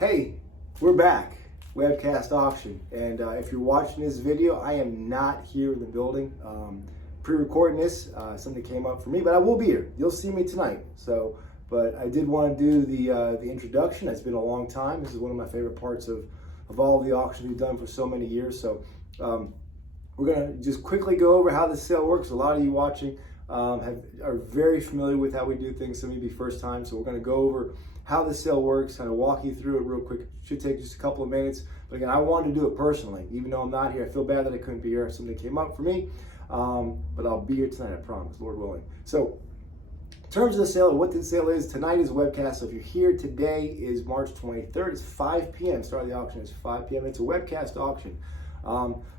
Hey, we're back, Webcast auction. And if you're watching this video, I am not here in the building. Pre-recording this, something came up for me, but I will be here. You'll see me tonight. But I did want to do the introduction. It's been a long time. This is one of my favorite parts of all the auctions we've done for so many years. So we're gonna just quickly go over how the sale works. A lot of you watching are very familiar with how we do things. Some of you be first time. So we're gonna go over how the sale works, kind of walk you through it real quick. It should take just a couple of minutes. But again, I wanted to do it personally. Even though I'm not here, I feel bad that I couldn't be here. Something came up for me. But I'll be here tonight, I promise, Lord willing. So in terms of the sale, what the sale is, tonight is a webcast. So if you're here, today is March 23rd. It's 5 p.m. Start of the auction is 5 p.m. It's a webcast auction.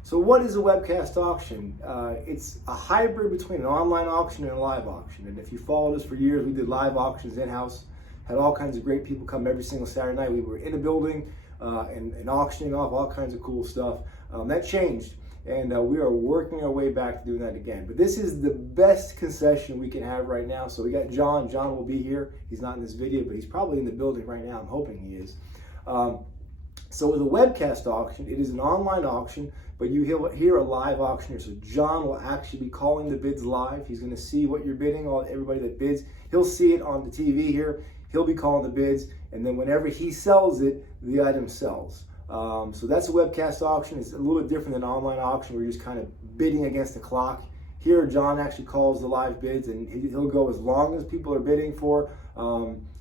So what is a webcast auction? It's a hybrid between an online auction and a live auction. And if you followed us for years, we did live auctions in-house. Had all kinds of great people come every single Saturday night. We were in the building and auctioning off all kinds of cool stuff. That changed, and we are working our way back to doing that again. But this is the best concession we can have right now. So we got John. John will be here. He's not in this video, but he's probably in the building right now. I'm hoping he is. So with a webcast auction, it is an online auction, but you hear a live auctioneer. So John will actually be calling the bids live. He's going to see what you're bidding, everybody that bids. He'll see it on the TV here. He'll be calling the bids, and then whenever he sells it, the item sells. So that's a webcast auction. It's a little bit different than an online auction where you're just kind of bidding against the clock. Here, John actually calls the live bids, and he'll go as long as people are bidding for.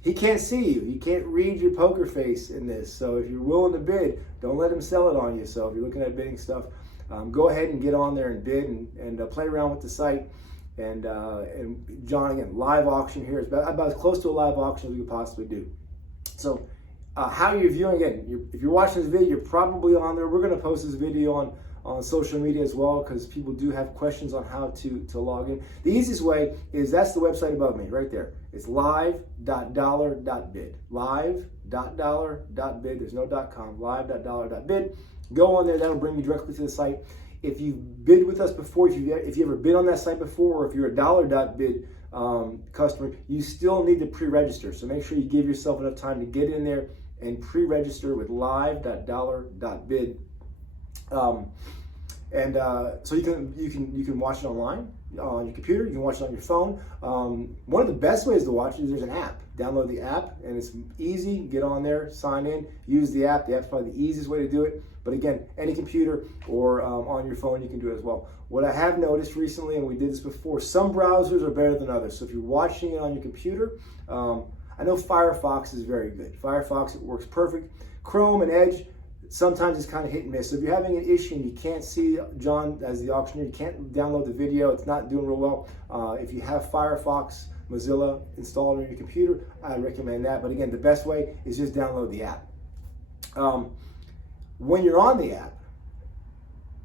He can't see you. He can't read your poker face in this. So if you're willing to bid, don't let him sell it on you. So if you're looking at bidding stuff, go ahead and get on there and bid and play around with the site. And John, again, live auction here is about as close to a live auction as we could possibly do. So how you're viewing, again, if you're watching this video, you're probably on there. We're going to post this video on social media as well, because people do have questions on how to log in. The easiest way is, that's the website above me right there. It's live.dollar.bid. Live.dollar.bid. There's no .com. Live.dollar.bid. Go on there. That'll bring you directly to the site. If you've bid with us before, if you ever bid on that site before, or if you're a Dollar.Bid customer, you still need to pre-register. So make sure you give yourself enough time to get in there and pre-register with live.dollar.bid. So you can watch it online on your computer. You can watch it on your phone. One of the best ways to watch it is there's an app. Download the app, and it's easy. Get on there, sign in, use the app. The app's probably the easiest way to do it. But again, any computer or on your phone, you can do it as well. What I have noticed recently, and we did this before, some browsers are better than others. So if you're watching it on your computer, I know Firefox is very good. Firefox, it works perfect. Chrome and Edge, sometimes it's kind of hit and miss. So if you're having an issue and you can't see John as the auctioneer, you can't download the video, it's not doing real well. If you have Firefox, Mozilla installed on your computer, I recommend that. But again, the best way is just download the app. When you're on the app,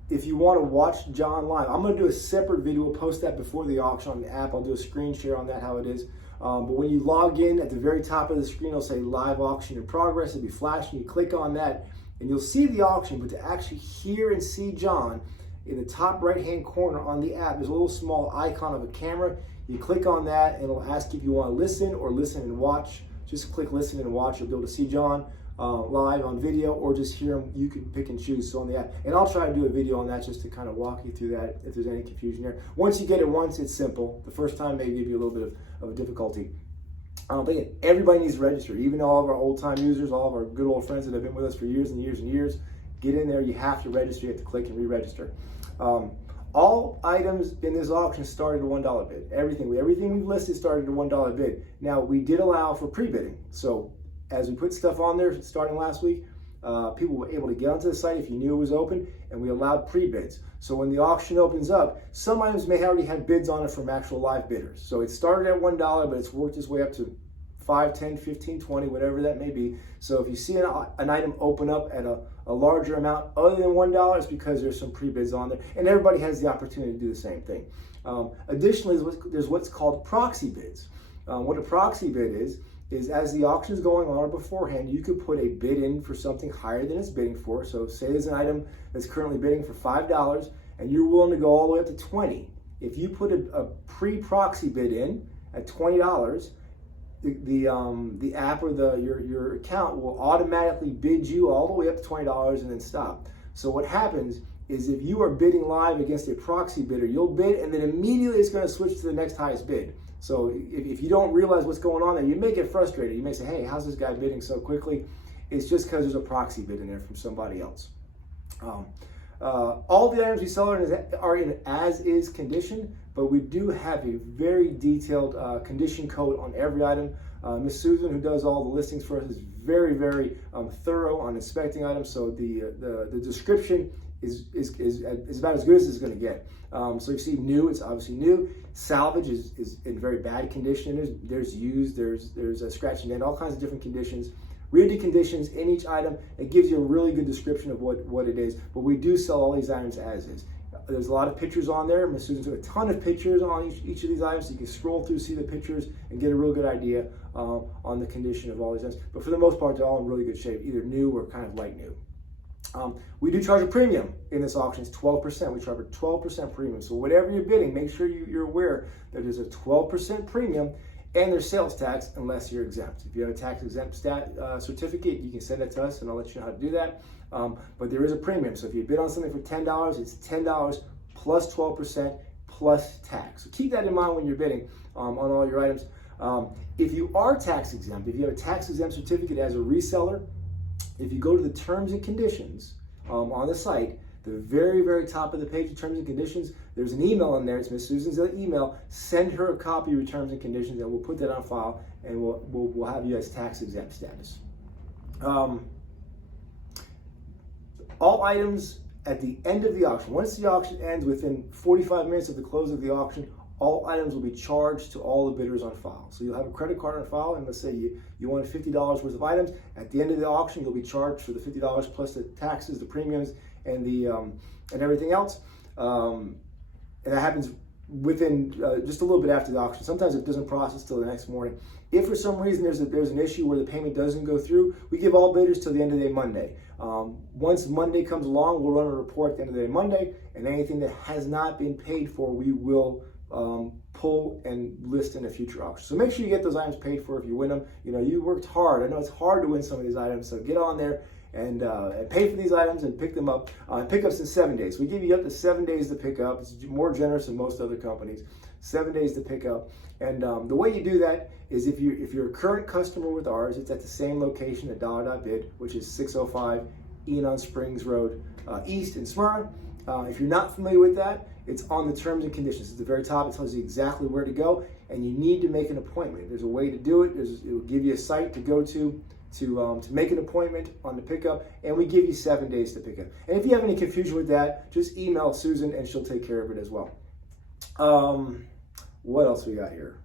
if you want to watch John live, I'm going to do a separate video. We'll post that before the auction on the app. I'll do a screen share on that, how it is. But when you log in, at the very top of the screen, it'll say live auction in progress. It'll be flashing. You click on that, and you'll see the auction. But to actually hear and see John, in the top right-hand corner on the app, there's a little small icon of a camera. You click on that, and it'll ask if you want to listen or listen and watch. Just click listen and watch. You'll be able to see John live on video, or just hear him. You can pick and choose. So on the app, and I'll try to do a video on that just to kind of walk you through that if there's any confusion there. Once you get it once, it's simple. The first time may give you a little bit of a difficulty. But yeah, everybody needs to register. Even all of our old-time users, all of our good old friends that have been with us for years and years and years, get in there. You have to register. You have to click and re-register. All items in this auction started at $1 bid. Everything we've listed started at $1 bid. Now, we did allow for pre-bidding. So as we put stuff on there starting last week, people were able to get onto the site if you knew it was open, and we allowed pre-bids. So when the auction opens up, some items may already have bids on it from actual live bidders. So it started at $1, but it's worked its way up to 5, 10, 15, 20, whatever that may be. So if you see an item open up at a larger amount other than $1, it's because there's some pre-bids on there, and everybody has the opportunity to do the same thing. Additionally, there's what's called proxy bids. What a proxy bid is as the auction is going on or beforehand, you could put a bid in for something higher than it's bidding for. So say there's an item that's currently bidding for $5 and you're willing to go all the way up to $20. If you put a pre-proxy bid in at $20, the app or your account will automatically bid you all the way up to $20 and then stop. So what happens is if you are bidding live against a proxy bidder, you'll bid and then immediately it's going to switch to the next highest bid. So if you don't realize what's going on there, you may get frustrated. You may say, hey, how's this guy bidding so quickly? It's just because there's a proxy bid in there from somebody else. All the items we sell are in as-is condition, but we do have a very detailed condition code on every item. Miss Susan, who does all the listings for us, is very, very thorough on inspecting items. So the description is about as good as it's going to get. So you see new, it's obviously new. Salvage is in very bad condition. There's used, there's a scratch and dent, all kinds of different conditions. Read the conditions in each item. It gives you a really good description of what it is. But we do sell all these items as is. There's a lot of pictures on there. Miss Susan took a ton of pictures on each of these items, so you can scroll through, see the pictures, and get a real good idea on the condition of all these items. But for the most part, they're all in really good shape, either new or kind of light new. We do charge a premium in this auction. It's 12%. We charge a 12% premium. So whatever you're bidding, make sure you're aware that there's a 12% premium and there's sales tax unless you're exempt. If you have a tax exempt certificate, you can send it to us and I'll let you know how to do that. But there is a premium. So if you bid on something for $10, it's $10 plus 12% plus tax. So keep that in mind when you're bidding on all your items. If you are tax exempt, if you have a tax exempt certificate as a reseller, if you go to the terms and conditions on the site, the very, very top of the page of terms and conditions, there's an email in there. It's Miss Susan's email. Send her a copy of your terms and conditions, and we'll put that on file, and we'll have you as tax exempt status. All items at the end of the auction, once the auction ends, within 45 minutes of the close of the auction, all items will be charged to all the bidders on file. So you'll have a credit card on file, and let's say you wanted $50 worth of items. At the end of the auction, you'll be charged for the $50 plus the taxes, the premiums, and and everything else. And that happens within just a little bit after the auction. Sometimes it doesn't process till the next morning. If for some reason there's an issue where the payment doesn't go through, we give all bidders till the end of the day Monday. Once Monday comes along, we'll run a report at the end of the day Monday, and anything that has not been paid for, we will pull and list in a future auction. So make sure you get those items paid for if you win them. You know, you worked hard. I know it's hard to win some of these items, so get on there and pay for these items and pick them up. Pickups in 7 days. We give you up to 7 days to pick up. It's more generous than most other companies. 7 days to pick up. And the way you do that is if you're a current customer with ours, it's at the same location at Dollar.Bid, which is 605 Enon Springs Road East in Smyrna. If you're not familiar with that, it's on the terms and conditions. At the very top, it tells you exactly where to go, and you need to make an appointment. There's a way to do it. It will give you a site to go to make an appointment on the pickup, and we give you 7 days to pick up. And if you have any confusion with that, just email Susan, and she'll take care of it as well. What else we got here?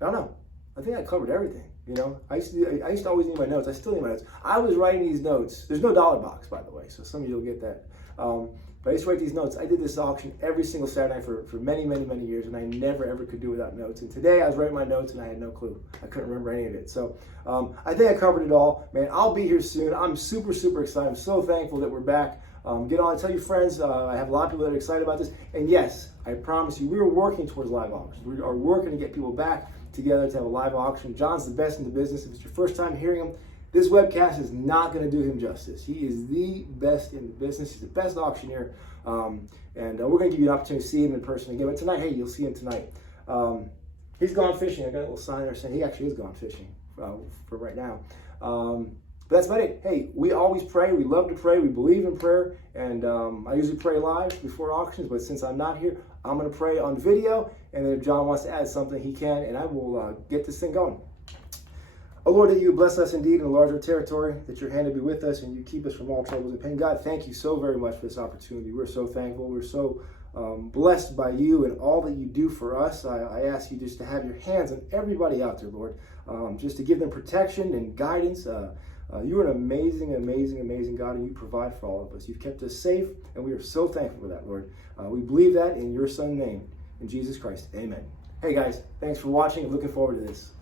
I don't know. I think I covered everything. You know, I used to always need my notes. I still need my notes. I was writing these notes. There's no dollar box, by the way, so some of you will get that. But I used to write these notes. I did this auction every single Saturday night for many, many, many years, and I never, ever could do without notes. And today I was writing my notes, and I had no clue. I couldn't remember any of it. So I think I covered it all. Man, I'll be here soon. I'm super, super excited. I'm so thankful that we're back. Get on and tell your friends. I have a lot of people that are excited about this. And yes, I promise you, we are working towards live auctions. We are working to get people back together to have a live auction. John's the best in the business. If it's your first time hearing him, this webcast is not going to do him justice. He is the best in the business. He's the best auctioneer. And we're going to give you an opportunity to see him in person again. But tonight, hey, you'll see him tonight. He's gone fishing. I got a little sign there saying he actually is gone fishing for right now. But that's about it. Hey, we always pray. We love to pray. We believe in prayer. And I usually pray live before auctions. But since I'm not here, I'm going to pray on video. And then if John wants to add something, he can. And I will get this thing going. Oh, Lord, that you bless us indeed in a larger territory, that your hand will be with us and you keep us from all troubles and pain. God, thank you so very much for this opportunity. We're so thankful. We're so blessed by you and all that you do for us. I ask you just to have your hands on everybody out there, Lord, just to give them protection and guidance. You are an amazing, amazing, amazing God, and you provide for all of us. You've kept us safe, and we are so thankful for that, Lord. We believe that in your Son's name, in Jesus Christ. Amen. Hey, guys, thanks for watching. I'm looking forward to this.